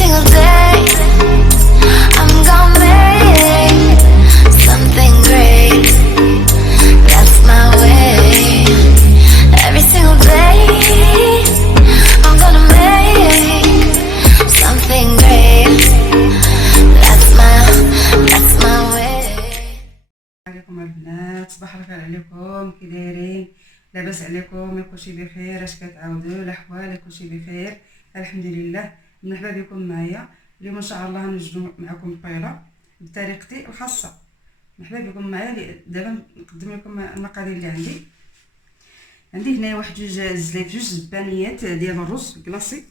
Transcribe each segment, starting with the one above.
single day I'm gonna make something great. That's my way. Every single day I'm gonna make something great. That's my way. عليكم البنات، صباح الخير عليكم. كي دايرين؟ لاباس عليكم؟ كلشي بخير؟ اش كتعاودوا؟ الاحوال كلشي بخير الحمد لله. مرحبا بكم معايا اليوم ان شاء الله. نوجدوا معكم طيله بطريقتي الخاصه. مرحبا بكم معايا. دابا نقدم لكم المقادير اللي عندي هنايا واحد جوج زليت، جوج زبانيات ديال الرز كلاصي،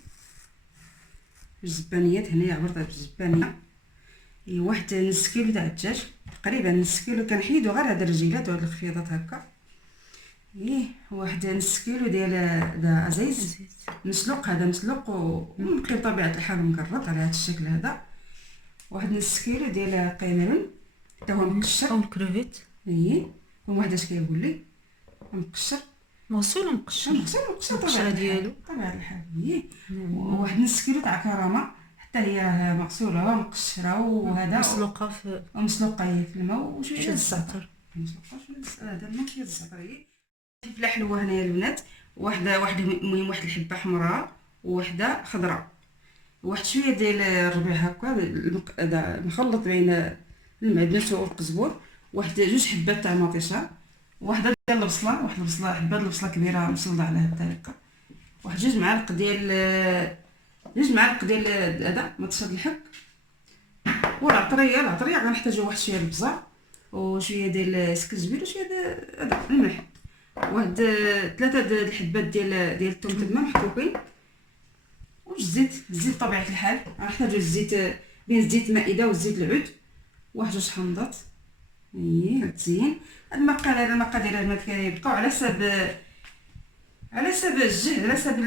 جوج زبانيات هنايا عبرت بجوج زبانيه، واحد نص كيلو تاع الدجاج، تقريبا نص كيلو. كنحيدو غير هاد الرجيلات وهاد الخفيضات هكا. واحد نص كيلو ديال هذا ازايز مسلوق، هذا مسلوق ومبقي بطبيعه الحال مقرط على هذا الشكل هذا. واحد نص كيلو ديال قيمرون حتى هو مقشر، او الكروفيت. واحد اش كيقول لي مقشر، موصول ومقشر. مقشر القشره ديالو طبيعه الحال. وواحد نص كيلو تاع كرامه حتى هي مغسوله ومقشره وهذا مسلوقه في ومسلوقه في الماء وشويه الزعتر. هذا الماء شويه الزعتر. فلفله حلوه هنايا البنات، واحده المهم واحد الحبه حمراء وواحده خضراء، واحد شويه ديال الربيع هكا هذا مخلط بين المعدنوس والقزبور، واحد جوج حبات تاع مطيشه، واحده ديال البصله، واحد البصله حبه البصله كبيره مصلده على هذه الطريقه، واحد جوج معالق ديال هذا مطيشه الحك، والعطريه غنحتاجو واحد شويه البزار وشويه ديال سكزبير وشويه ديال هذا الملح، واحد 3 د الحبات ديال الثوم تما محكوكين، والزيت بطبيعه الحال غنحتاجو الزيت بين الزيت المائده والزيت العود، واحد جوج حامضات. التزيين المقادير البنات كيبقاو على حسب الجهد، على حسب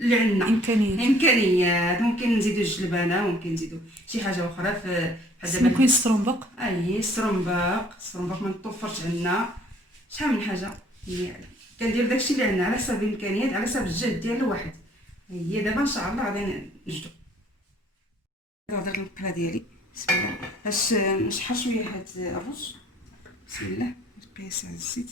اللي عندنا امكانيات. ممكن نزيدو الجلبانه، ممكن نزيدو شي حاجه اخرى في بحال ممكن السرومبق. السرومباق ما نطفرش عندنا شحال من حاجه. كندير داكشي اللي عندنا على حسب الامكانيات، على حسب الجهد ديال الواحد. دابا ان شاء الله غادي نجدو. درت المقله ديالي، بسم الله، باش نشحر شويه هاد الرز. بسم الله، نقيس على الزيت.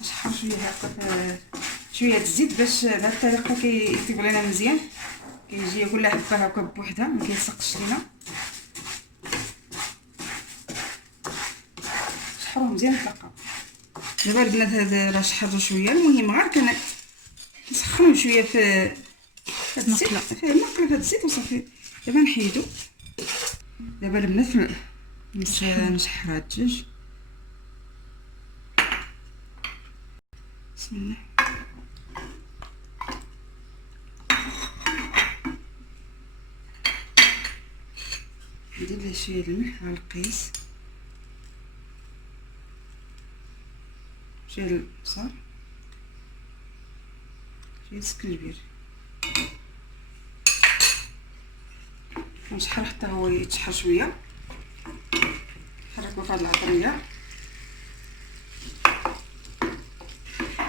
نشحر شويه هكا شويه الزيت باش بهاد الطريقه كيطيب لنا مزيان، كيجي كل حبه هكا بوحدها ما كيلصقش لينا. شحروه مزيان تلقى. دابا البنات هذا راه شحروا شويه، المهم غير كنسخنوا شويه في المقله، في هاد الزيت وصافي. دابا نحيدو. دابا البنات نشحر هاد الدجاج. بسم الله. ندير له شويه الملح على القيس، شويه البصل، شويه السكنجبير، ونشحر حتى هو يتشحر شويه. نحركو في هاد العطريه.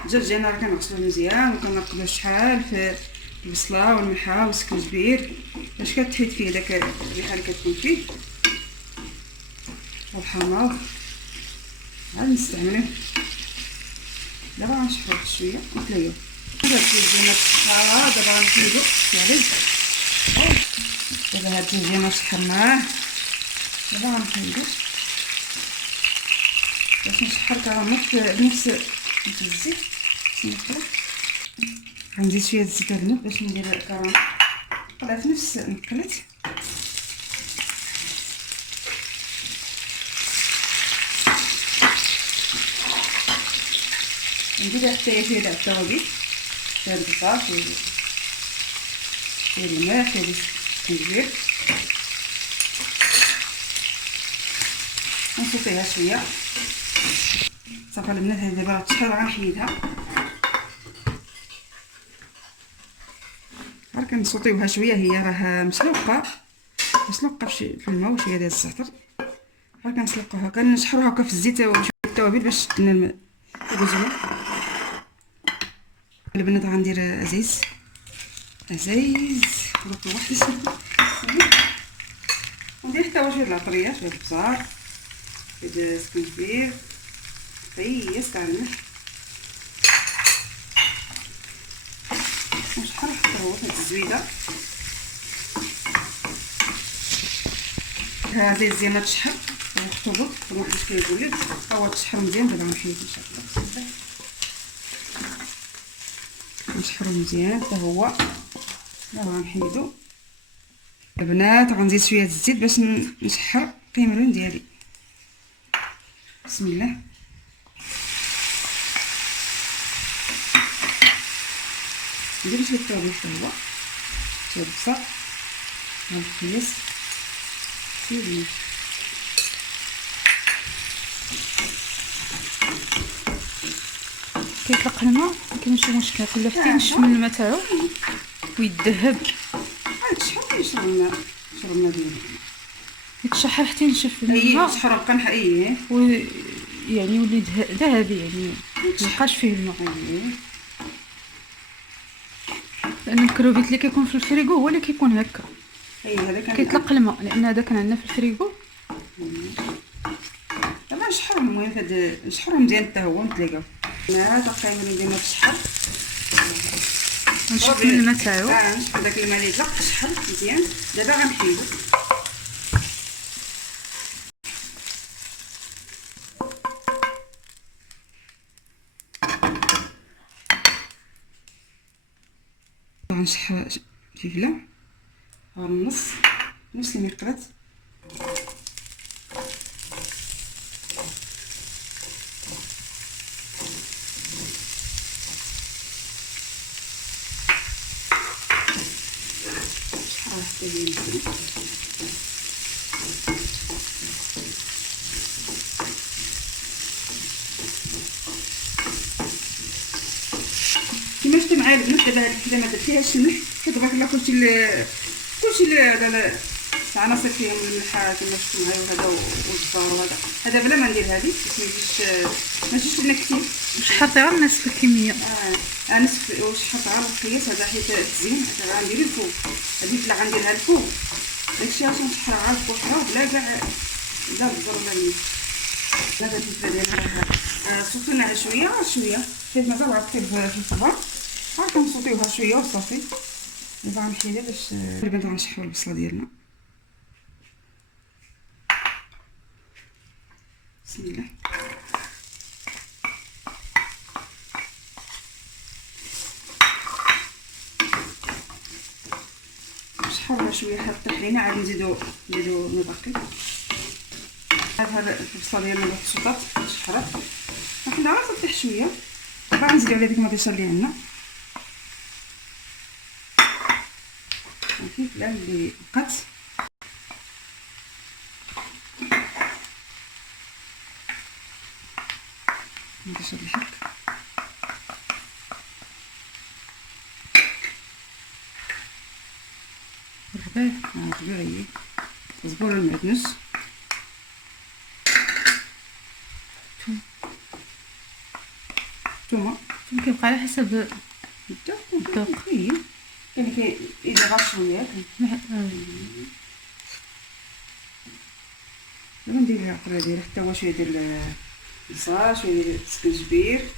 الدجاج ديالنا راه كنغسلوه مزيان وكنرقدوه شحال في البصله والملحه والسكنجبير باش كتحيد فيه داك الريحه اللي كتكون فيه، والحماض عاد نستعملوه. دابا غنشحرو شويه ونقليوه. هذا الدجاج ديالنا تشحر، دابا غنحيدو عليه. دابا هاد الدجاج ديالنا شحرناه، دابا غنحيدو باش نشحر كرامه بنفس الزيت. غنزيد شويه الزيت البنات باش ندير الكرامه طلعت في نفس المقلة. ندير حتى هي فيها تاع التوابل، فيها البصل، فيها الملح، فيها السكنجبير، ونصوصيها شويه. صافي البنات هذه دابا تشحر، غنحيدها غير كنصوطيوها شويه. هي راه مسلوقه في الماء وشويه ديال الزعتر. ها كنسلقوها كنشحروها هكا في الزيت وشويه التوابل باش تدنا الغزوه. البنات غندير ازايز ورك واحد وندير حتى هو شويه العطريه شويه البزار شويه السكنجبير طيس تاع الملح ونشحر حتى هو في الزويده. ها زيت الزينه تشحر وتحتبط نروح باش كيقول لك هو تشحر مزيان. دابا غنحيد ان شاء الله نشحرو مزيان حتى هو. دابا غنحيدو البنات غنزيد شويه الزيت باش نشحر الكاميرون ديالي. بسم الله. ندير شويه التوابل حتى هو شويه البصل مع الخياس شويه كيطلق الماء ما كاينش شي مشكل، خلفتي نشف من الماء تاعو ويذهب. تشحر يشرب الماء ديالو يتشحر حتى ينشف اي الماء تشحر بقى نحقيه يعني يولي ذهبي، يعني ميبقاش فيه الماء. لان الكروبيت اللي كيكون في الفريغو هو اللي كيكون هكا هذا كان كيطلق الماء، لان هذا كان عندنا في الفريغو. دابا نشحرو المهم هاد نشحرو مزيان حتى هو نتلاقاو. هذا قايمين ديما تشحر نشوف من الماء تاعو. نشحر داك الماء اللي طلق تشحر مزيان. دابا غنحيدو غنشحر فلفله نص المقلات حتى هي كيما شفتوا معايا البنات. دابا هاد الحله ما درتيهاش الملح كتبارك الله كلشي العناصر فيهم الملح كما شفتوا معايا وهذا والبزار هذا بلا ما ندير هذه باش ما يجيش لنا كثير. شحرتي غير نصف الكميه. نصف وشحرت غير القياس هذا حيت تزين. هذا غندير الفوق هذيك اللي غنديرها الفوق داكشي عشان نشحرها غير بوحدها بلا كاع لا البزر ولا الملح. هذا الفلفله ديالها صوتيناها شويه حيت مازال عرفتي في الصبر كنصوتيوها شويه وصافي. دابا غنحيدها باش البنات غنشحرو البصله ديالنا. بسم الله. نشحرها شويه حتى طحينه عاد نزيدو نبقي. هذا البصله ديالنا اللي صوتات شحرات نخليها غير تطيح شويه. دابا غنزيدو عليها ديك المطيشه اللي عندنا صافي بلا اللي بقات. المطيشه الحك الربيع هي الزبور المعدنوس الثومه كيبقى على حسب الذوق. هي يعني اذا غاش شويه دابا ندير لها العطريه ديالها حتى هو شويه ديال البصل شويه ديال السكنجبير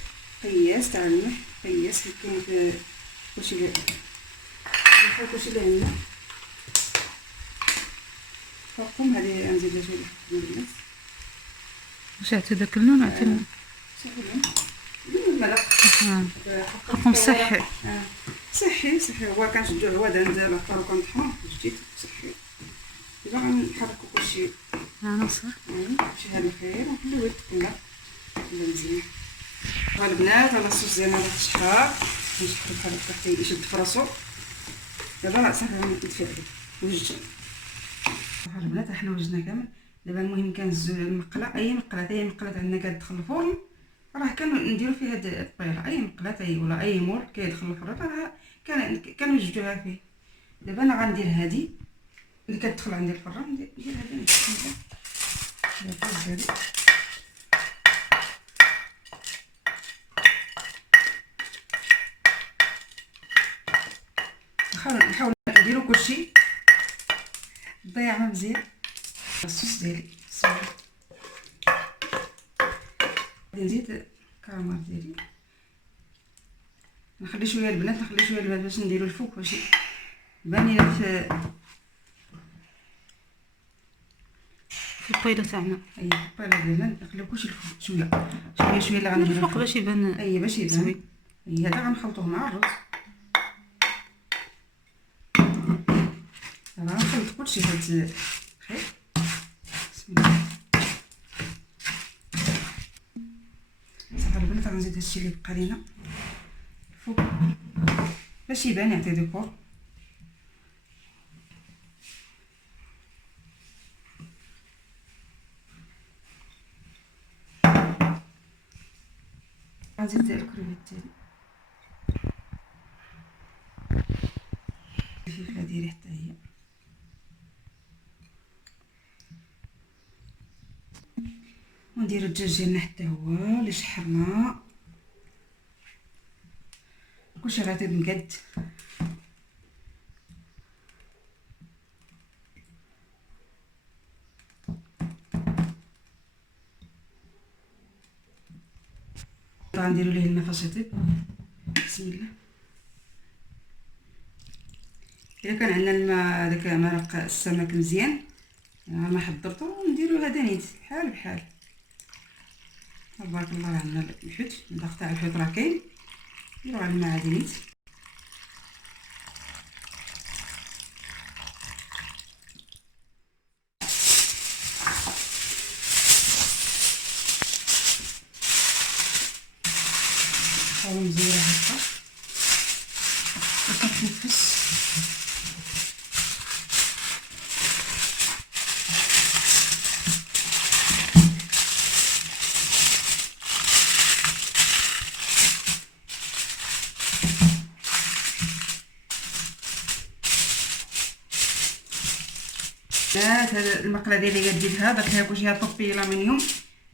قياس تاع الملح قياس اللي كاين في كلشي اللي عندنا فوقهم. هذه غنزيد لها شويه ديال البنات واش عطي داك اللون عطي صافي الملح حقهم صحي. صحي هو كنشدوه هو دنزل العطر وكنطحنوه جديد صحي. دابا غنحركو كلشي عناصر شي هذا الخير ونخليوه يتقلى مزيان. البنات على الصوص ديالنا راه تشحر نشحرو بحال هكا حتى يشد في راسو. دابا صافي غنطفي عليه وجدت. البنات حنا وجدنا كامل. دابا المهم كنهزو المقله اي مقله عندنا كتدخل الفرن راه كنديرو فيها هاد الطبيله اي مقله ولا اي مول كيدخل الفرن راه كنوجدوها فيه. دابا انا غندير هادي اللي كتدخل عندي الفران ندير هادي ديالي نحاول نديرو كلشي ضيع مزيان. الصوص ديالي نزيد كراميل ديالي، نخلي شويه البنات باش نديرو الفوق باش يبان لينا في البيضه تاعنا. البيضه ديالنا نخليو كلشي الفوق شويه اللي غنديرو الفوق باش يبان. باش يبان. هذا غنخلطوه مع الرز. غنخلط كلشي هاد خير. بسم الله. صافي البنات غنزيد هادشي اللي بقى لينا الفوق باش يبان يعطي ديكور. غنزيد الكرويات ديالي، الفلفله ديالي حتى هي، ونديرو الدجاج ديالنا حتى هو اللي شحرنا. كلشي غادي مقد. غنديرو ليه الماء فاش يطيب. بسم الله. الا كان عندنا الماء داك مرق السمك مزيان ما حضرته نديرو هذا نيت بحال بحال. تبارك الله عندنا الحوت، الداق تاع الحوت راه كاين، نديرو على الماء عادي نيت. نحاول نزيرها هكا باش تنفس. هاد المقله ديالي غنديرها درت لها كلشي طوبي لامينيوم.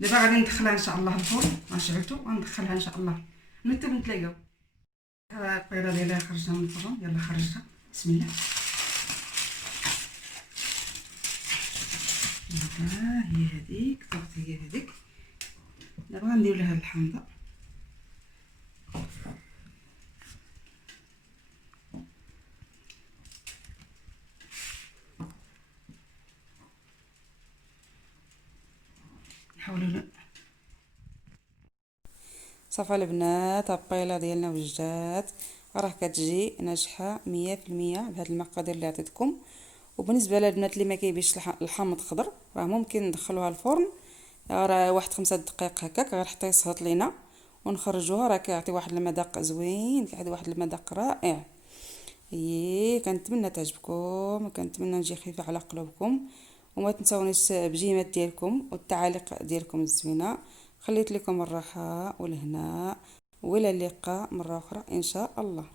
دابا غادي ندخلها ان شاء الله الفرن، غنشعلتو وندخلها ان شاء الله نتلاقاو. البيضه ديالي خرجتها من الفرن، يلا خرجتها. بسم الله. هي هذيك طبقت، هي هذيك. دابا غندير لها الحامضه. نحاولوا صافي البنات، البيله ديالنا وجات، راه كتجي ناجحه 100% بهاد المقادير اللي عطيتكم. وبالنسبه للبنات اللي ما كيبيش الحامض خضر راه ممكن ندخلوها الفرن راه واحد 5 دقائق هكاك، غير حتى يصهط لينا ونخرجوها. راه كيعطي واحد المذاق زوين، كيعطي واحد المذاق رائع. كنتمنى تعجبكم، كنتمنى نجي خفيفه على قلوبكم. وما تنسونيش بجيمات ديالكم والتعاليق ديالكم الزوينه. خليت لكم الراحه والهناء، والى اللقاء مره اخرى ان شاء الله.